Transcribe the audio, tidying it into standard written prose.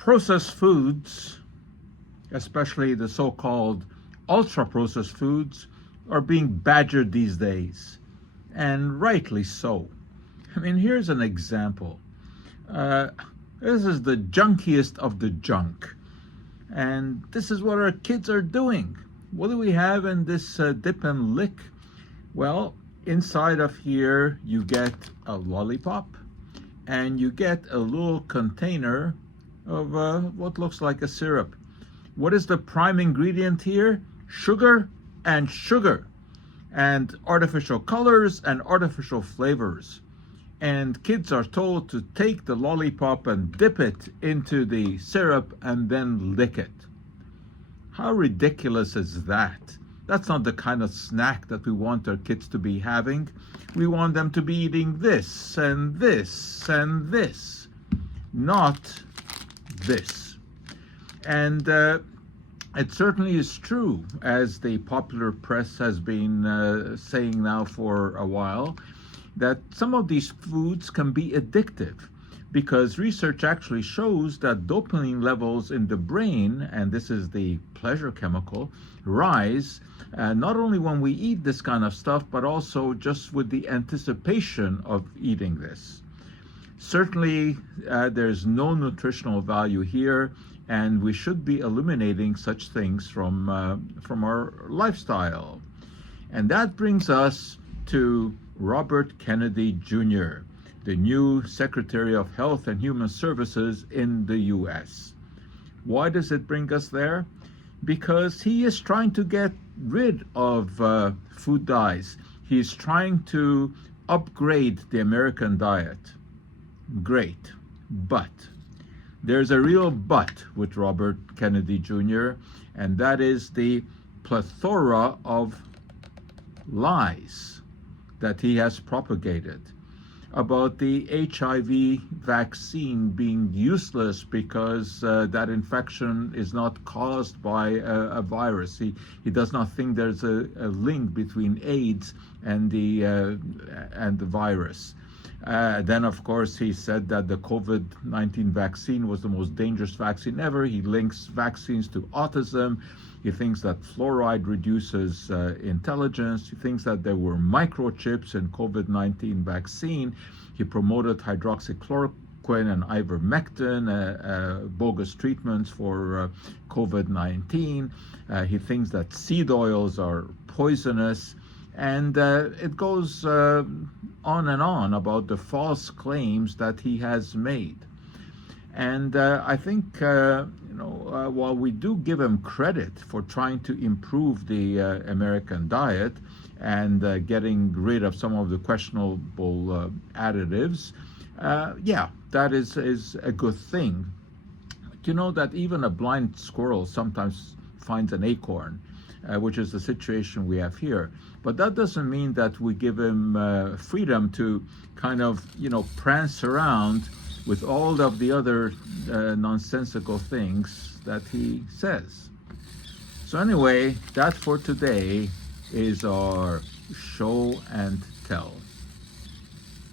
Processed foods, especially the so-called ultra-processed foods, are being badgered these days, and rightly so. I mean, here's an example. This is the junkiest of the junk, and this is what our kids are doing. What do we have in this dip and lick? Well, inside of here you get a lollipop, and you get a little container of what looks like a syrup. What is the prime ingredient here? Sugar and sugar, and artificial colors and artificial flavors. And kids are told to take the lollipop and dip it into the syrup and then lick it. How ridiculous is that? That's not the kind of snack that we want our kids to be having. We want them to be eating this and this and this, not this. And it certainly is true, as the popular press has been saying now for a while, that some of these foods can be addictive, because research actually shows that dopamine levels in the brain, and this is the pleasure chemical, rise not only when we eat this kind of stuff, but also just with the anticipation of eating this. Certainly, there's no nutritional value here, and we should be eliminating such things from our lifestyle. And that brings us to Robert Kennedy Jr., the new Secretary of Health and Human Services in the U.S. Why does it bring us there? Because he is trying to get rid of food dyes. He's trying to upgrade the American diet. Great, but there's a real but with Robert Kennedy Jr., and that is the plethora of lies that he has propagated about the HIV vaccine being useless because that infection is not caused by a virus. He does not think there's a link between AIDS and the virus. Then, of course, he said that the COVID-19 vaccine was the most dangerous vaccine ever. He links vaccines to autism. He thinks that fluoride reduces intelligence. He thinks that there were microchips in COVID-19 vaccine. He promoted hydroxychloroquine and ivermectin, bogus treatments for COVID-19. He thinks that seed oils are poisonous. And it goes on and on about the false claims that he has made. And I think, while we do give him credit for trying to improve the American diet and getting rid of some of the questionable additives, that is a good thing. But you know that even a blind squirrel sometimes finds an acorn, which is the situation we have here. But that doesn't mean that we give him freedom to kind of, prance around with all of the other nonsensical things that he says. So anyway, that for today is our show and tell.